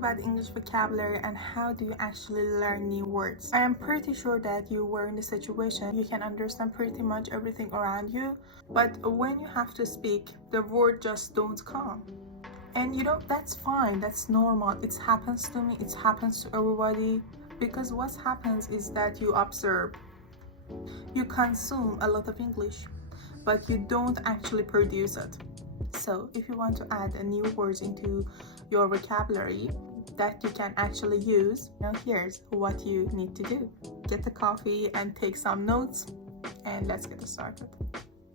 about English vocabulary and how do you actually learn new words. I am pretty sure that you were in the situation you can understand pretty much everything around you, but when you have to speak, the word just don't come. And that's fine, that's normal. It happens to me, it happens to everybody, because what happens is that you observe, you consume a lot of English, but you don't actually produce it. So if you want to add a new words into your vocabulary that you can actually use, here's what you need to do. Get a coffee and take some notes, and let's get started.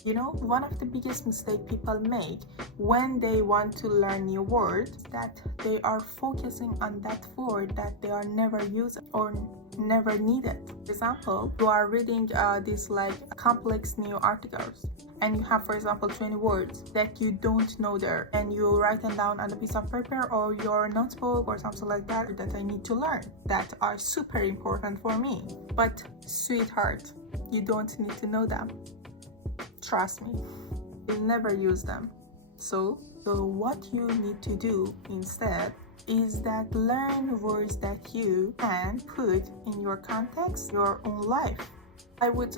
One of the biggest mistakes people make when they want to learn new words is that they are focusing on that word that they are never using or never needed. For example, you are reading these complex new articles, and you have, for example, 20 words that you don't know there, and you write them down on a piece of paper or your notebook or something like that I need to learn, that are super important for me. But sweetheart, you don't need to know them. Trust me, you'll never use them. So what you need to do instead is that learn words that you can put in your context, your own life. I would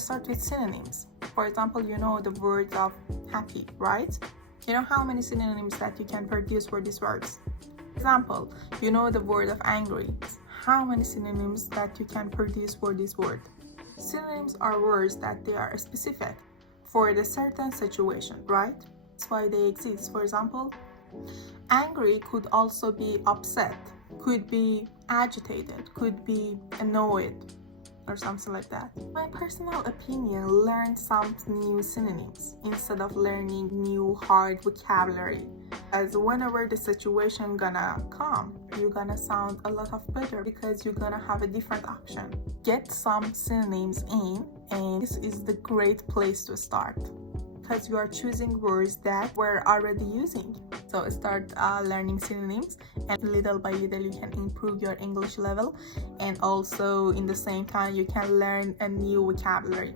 start with synonyms. For example, the words of happy, right? How many synonyms that you can produce for these words? For example, the word of angry. How many synonyms that you can produce for this word? Synonyms are words that they are specific for the certain situation, right? That's why they exist. For example, angry could also be upset, could be agitated, could be annoyed, or something like that. My personal opinion, learn some new synonyms instead of learning new hard vocabulary, as whenever the situation gonna come, you're gonna sound a lot of better because you're gonna have a different option. Get some synonyms in, and this is the great place to start because you are choosing words that we're already using. So start learning synonyms, and little by little you can improve your English level, and also in the same time you can learn a new vocabulary.